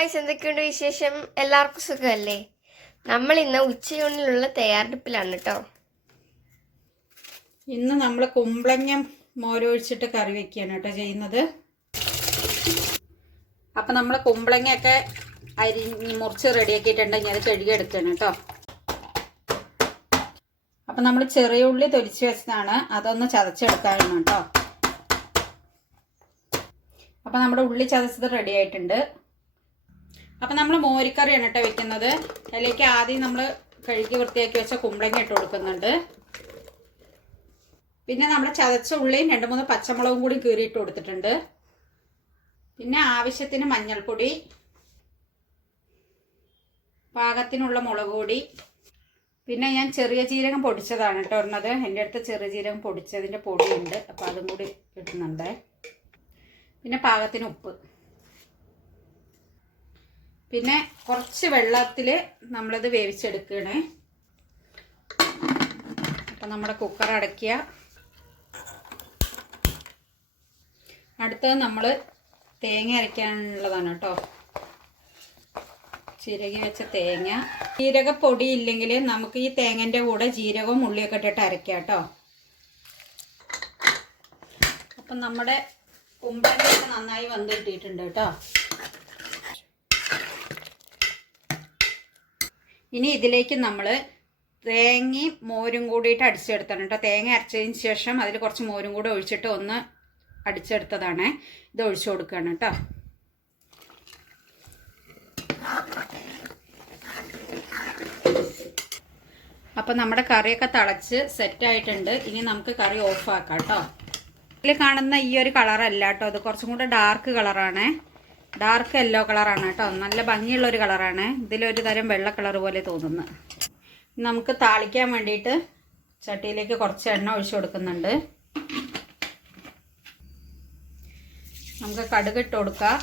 Guys എന്തൊക്കെയുണ്ട് വിശേഷം? എല്ലാവർക്കും സുഖമല്ലേ? നമ്മൾ ഇന്ന് ഉച്ചയൂണിലുള്ള തയ്യാറെടുപ്പിലാണ് കേട്ടോ. ഇന്ന് നമ്മൾ കുമ്പളങ്ങ മോരൊഴിച്ചിട്ട് കറി വെക്കുകയാണ് കേട്ടോ ചെയ്യുന്നത്. അപ്പം നമ്മൾ കുമ്പളങ്ങയൊക്കെ അരിഞ്ഞ് മുറിച്ച് റെഡിയാക്കിയിട്ടുണ്ടെങ്കിൽ അത് കഴുകിയെടുക്കണം കേട്ടോ. അപ്പം നമ്മൾ ചെറിയ ഉള്ളി തൊലിച്ച് വെച്ചതാണ്. അതൊന്ന് ചതച്ചെടുക്കാനാണ് കേട്ടോ. അപ്പം നമ്മുടെ ഉള്ളി ചതച്ചത് റെഡി ആയിട്ടുണ്ട് അപ്പം നമ്മൾ മോരിക്കറിയാണ് കേട്ടോ വെക്കുന്നത്. അതിലേക്ക് ആദ്യം നമ്മൾ കഴുകി വൃത്തിയാക്കി വെച്ച കുമ്പളങ്ങ ഇട്ട് കൊടുക്കുന്നുണ്ട്. പിന്നെ നമ്മൾ ചതച്ച ഉള്ളിയും രണ്ട് മൂന്ന് പച്ചമുളകും കൂടി കീറിയിട്ട് കൊടുത്തിട്ടുണ്ട്. പിന്നെ ആവശ്യത്തിന് മഞ്ഞൾപ്പൊടി പാകത്തിനുള്ള മുളക് പൊടി. പിന്നെ ഞാൻ ചെറിയ ജീരകം പൊടിച്ചതാണ് കേട്ടോ ഇടുന്നത്. എന്റെ അടുത്ത് ചെറിയ ജീരകം പൊടിച്ചതിന്റെ പൊടിയുണ്ട്. അപ്പോൾ അതും കൂടി ഇടുന്നുണ്ട്. പിന്നെ പാകത്തിന് ഉപ്പ്. പിന്നെ കുറച്ച് വെള്ളത്തിൽ നമ്മളത് വേവിച്ചെടുക്കണേ അപ്പം നമ്മുടെ കുക്കർ അടയ്ക്കുക അടുത്തത് നമ്മൾ തേങ്ങ അരയ്ക്കാനുള്ളതാണ് കേട്ടോ ചിരകി വെച്ച തേങ്ങ. ജീരകപ്പൊടി ഇല്ലെങ്കിൽ നമുക്ക് ഈ തേങ്ങന്റെ കൂടെ ജീരകവും ഉള്ളിയൊക്കെ ഇട്ടിട്ട് അരയ്ക്കാം കേട്ടോ അപ്പം നമ്മുടെ കുമ്പളങ്ങയൊക്കെ നന്നായി വന്ന് കിട്ടിയിട്ടുണ്ട് കേട്ടോ ഇനി ഇതിലേക്ക് നമ്മൾ തേങ്ങയും മോരും കൂടിയിട്ട് അടിച്ചെടുത്താണ് കേട്ടോ. തേങ്ങ അരച്ചതിന് ശേഷം അതിൽ കുറച്ച് മോരും കൂടി ഒഴിച്ചിട്ട് ഒന്ന് അടിച്ചെടുത്തതാണ്. ഇത് ഒഴിച്ചു കൊടുക്കുകയാണ് കേട്ടോ. അപ്പം നമ്മുടെ കറിയൊക്കെ തിളച്ച് സെറ്റായിട്ടുണ്ട് ഇനി നമുക്ക് കറി ഓഫാക്കാം കേട്ടോ. ഇതിൽ കാണുന്ന ഈ ഒരു കളറല്ല കേട്ടോ. അത് കുറച്ചും കൂടെ ഡാർക്ക് കളറാണ്. ഡാർക്ക് യെല്ലോ കളറാണ് കേട്ടോ. നല്ല ഭംഗിയുള്ള ഒരു കളറാണ് ഇതിലൊരു തരം വെള്ള കളർ പോലെ തോന്നുന്നു. നമുക്ക് താളിക്കാൻ വേണ്ടിയിട്ട് ചട്ടിയിലേക്ക് കുറച്ച് എണ്ണ ഒഴിച്ചു കൊടുക്കുന്നുണ്ട്. നമുക്ക് കടുക് ഇട്ട് കൊടുക്കാം.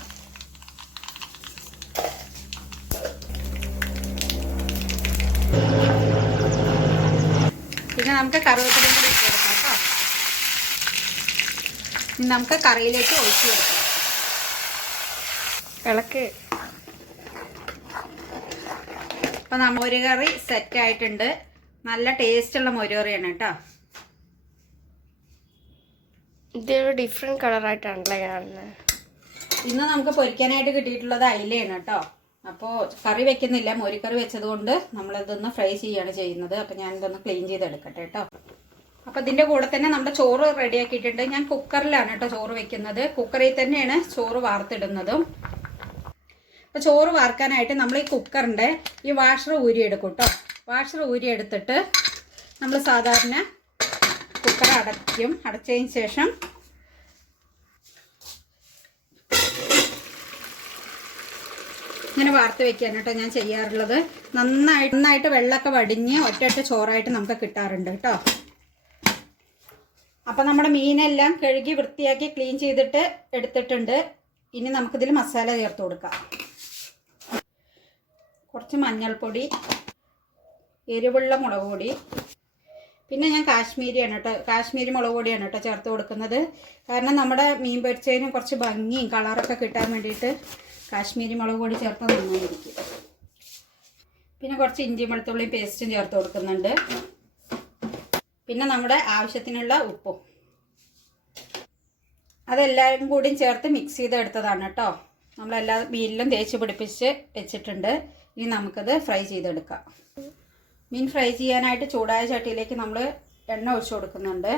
പിന്നെ നമുക്ക് കറിവേപ്പിലയും കൂടി ഇട്ട് കൊടുക്കാം കേട്ടോ. നമുക്ക് കറിയിലേക്ക് ഒഴിച്ചു കൊടുക്കാം. ഇളക്ക്. അപ്പം നമ്മൾ ഒരു കറി സെറ്റ് ആയിട്ടുണ്ട്. നല്ല ടേസ്റ്റുള്ള മോരുകറിയാണ് കേട്ടോ ഇതൊരു ഡിഫറെന്റ് കളറായിട്ടാണല്ലേ കാണുന്നത് ഇന്ന് നമുക്ക് പൊരിക്കാനായിട്ട് കിട്ടിയിട്ടുള്ളത് അയിലയാണ് കേട്ടോ അപ്പോൾ കറി വെക്കുന്നില്ല. മോരിക്കറി വെച്ചത് കൊണ്ട് നമ്മളിതൊന്ന് ഫ്രൈ ചെയ്യാണ് ചെയ്യുന്നത്. അപ്പോൾ ഞാൻ ഇതൊന്ന് ക്ലീൻ ചെയ്തെടുക്കട്ടെ കേട്ടോ അപ്പോൾ ഇതിന്റെ കൂടെ തന്നെ നമ്മുടെ ചോറ് റെഡിയാക്കിയിട്ടുണ്ട് ഞാൻ കുക്കറിലാണ് കേട്ടോ ചോറ് വെക്കുന്നത്. കുക്കറിൽ തന്നെയാണ് ചോറ് വാർത്തിടുന്നതും. അപ്പോൾ ചോറ് വാർക്കാനായിട്ട് നമ്മൾ ഈ കുക്കറിന്റെ ഈ വാഷർ ഊരി എടുക്കും കേട്ടോ വാഷർ ഊരി എടുത്തിട്ട് നമ്മൾ സാധാരണ കുക്കർ അടയ്ക്കും. അടച്ചതിന് ശേഷം ഇങ്ങനെ വാർത്ത് വെക്കാൻ കേട്ടോ ഞാൻ ചെയ്യാറുള്ളത്. നന്നായിട്ട് നന്നായിട്ട് വെള്ളമൊക്കെ വടിഞ്ഞ് ഒറ്റ ചോറായിട്ട് നമുക്ക് കിട്ടാറുണ്ട് കേട്ടോ അപ്പം നമ്മുടെ മീനെല്ലാം കഴുകി വൃത്തിയാക്കി ക്ലീൻ ചെയ്തിട്ട് എടുത്തിട്ടുണ്ട്. ഇനി നമുക്കിതിൽ മസാല ചേർത്ത് കൊടുക്കാം. കുറച്ച് മഞ്ഞൾപ്പൊടി എരിവുള്ള മുളക് പൊടി. പിന്നെ ഞാൻ കാശ്മീരിയാണ് കേട്ടോ കാശ്മീരി മുളക് പൊടിയാണ് കേട്ടോ ചേർത്ത് കൊടുക്കുന്നത്. കാരണം നമ്മുടെ മീൻ പൊരിച്ചതിന് കുറച്ച് ഭംഗിയും കളറൊക്കെ കിട്ടാൻ വേണ്ടിയിട്ട് കാശ്മീരി മുളക് പൊടി ചേർത്താൽ നന്നായിരിക്കും. പിന്നെ കുറച്ച് ഇഞ്ചി വെളുത്തുള്ളി പേസ്റ്റും ചേർത്ത് കൊടുക്കുന്നുണ്ട്. പിന്നെ നമ്മുടെ ആവശ്യത്തിനുള്ള ഉപ്പും. അതെല്ലാവരും കൂടിയും ചേർത്ത് മിക്സ് ചെയ്തെടുത്തതാണ് കേട്ടോ. നമ്മളെല്ലാ മീനിലും തേച്ച് പിടിപ്പിച്ച് വെച്ചിട്ടുണ്ട്. ഇനി നമുക്കത് ഫ്രൈ ചെയ്തെടുക്കാം. മീൻ ഫ്രൈ ചെയ്യാനായിട്ട് ചൂടായ ചട്ടിയിലേക്ക് നമ്മൾ എണ്ണ ഒഴിച്ചു കൊടുക്കുന്നുണ്ട്.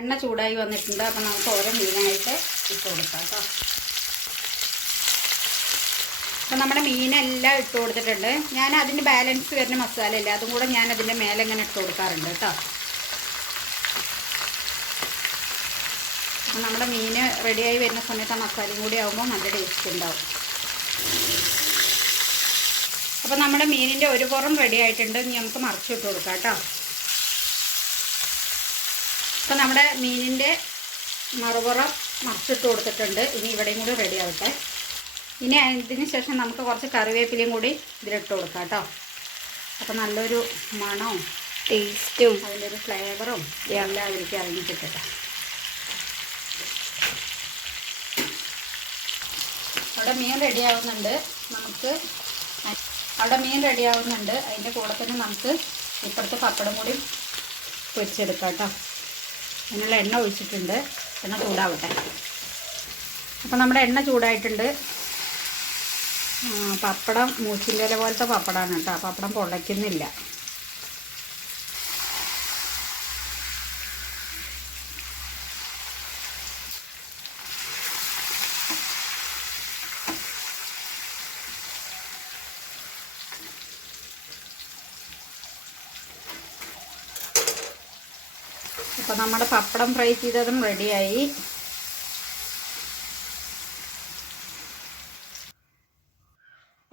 എണ്ണ ചൂടായി വന്നിട്ടുണ്ട്. അപ്പം നമുക്ക് ഓരോ മീനായിട്ട് ഇട്ട് കൊടുക്കാം കേട്ടോ അപ്പം നമ്മുടെ മീനെല്ലാം ഇട്ട് കൊടുത്തിട്ടുണ്ട്. ഞാൻ അതിന്റെ ബാലൻസ് വരുന്ന മസാല ഇല്ല അതും കൂടെ ഞാൻ അതിന്റെ മേലെ ഇങ്ങനെ ഇട്ട് കൊടുക്കാറുണ്ട് കേട്ടോ അപ്പം നമ്മുടെ മീൻ റെഡിയായി വരുന്ന സമയത്ത് ആ മസാലയും കൂടി ആകുമ്പോൾ നല്ല ടേസ്റ്റ് ഉണ്ടാവും. അപ്പം നമ്മുടെ മീനിന്റെ ഒരു പുറം റെഡി ആയിട്ടുണ്ട്. ഇനി നമുക്ക് മറിച്ചിട്ട് കൊടുക്കാം കേട്ടോ. അപ്പം നമ്മുടെ മീനിന്റെ മറുപുറം മറിച്ചിട്ട് കൊടുത്തിട്ടുണ്ട്. ഇനി ഇവിടെയും കൂടി റെഡി ആവട്ടെ. ഇനി അതിന് ശേഷം നമുക്ക് കുറച്ച് കറിവേപ്പിലയും കൂടി ഇതിലിട്ട് കൊടുക്കാം കേട്ടോ. അപ്പം നല്ലൊരു മണവും ടേസ്റ്റും അതിന്റെ ഒരു ഫ്ലേവറും എല്ലാം അതിലേക്ക് ഇറങ്ങി കിട്ടട്ടെ അവിടെ മീൻ റെഡിയാവുന്നുണ്ട്. നമുക്ക് അവിടെ മീൻ റെഡിയാവുന്നുണ്ട്. അതിന്റെ കൂടെ തന്നെ നമുക്ക് ഇപ്പുറത്ത് പപ്പടം കൂടി പൊരിച്ചെടുക്കാം കേട്ടോ. അതിനുള്ള എണ്ണ ഒഴിച്ചിട്ടുണ്ട്. എണ്ണ ചൂടാവട്ടെ. അപ്പം നമ്മുടെ എണ്ണ ചൂടായിട്ടുണ്ട്. പപ്പടം മൂച്ചിന്റെ പോലത്തെ പപ്പടമാണ് കേട്ടോ. പപ്പടം പൊള്ളയ്ക്കുന്നില്ല. അപ്പോൾ നമ്മുടെ പപ്പടം ഫ്രൈ ചെയ്തതും റെഡിയായി.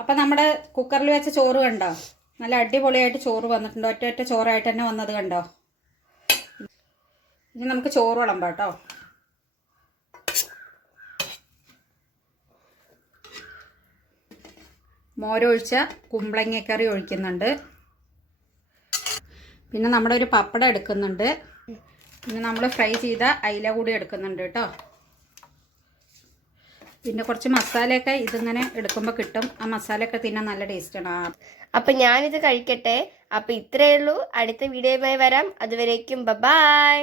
അപ്പോൾ നമ്മുടെ കുക്കറിൽ വെച്ച ചോറ് കണ്ടോ? നല്ല അടിപൊളിയായിട്ട് ചോറ് വന്നിട്ടുണ്ട്. ഒറ്റ ഒറ്റ ചോറായിട്ട് തന്നെ വന്നത് കണ്ടോ? ഇനി നമുക്ക് ചോറ് വിളമ്പാം കേട്ടോ. മോരൊഴിച്ച കുമ്പളങ്ങക്കറി ഒഴിക്കുന്നുണ്ട്. പിന്നെ നമ്മുടെ ഒരു പപ്പടം എടുക്കുന്നുണ്ട്. പിന്നെ നമ്മൾ ഫ്രൈ ചെയ്ത അയില കൂടി എടുക്കുന്നുണ്ട് കേട്ടോ. പിന്നെ കുറച്ച് മസാലയൊക്കെ ഇതിങ്ങനെ എടുക്കുമ്പോൾ കിട്ടും. ആ മസാലയൊക്കെ തിന്നാൻ നല്ല ടേസ്റ്റാണ് അപ്പം ഞാനിത് കഴിക്കട്ടെ. അപ്പൊ ഇത്രയേ ഉള്ളൂ. അടുത്ത വീഡിയോയുമായി വരാം. അതുവരേക്കും ബൈ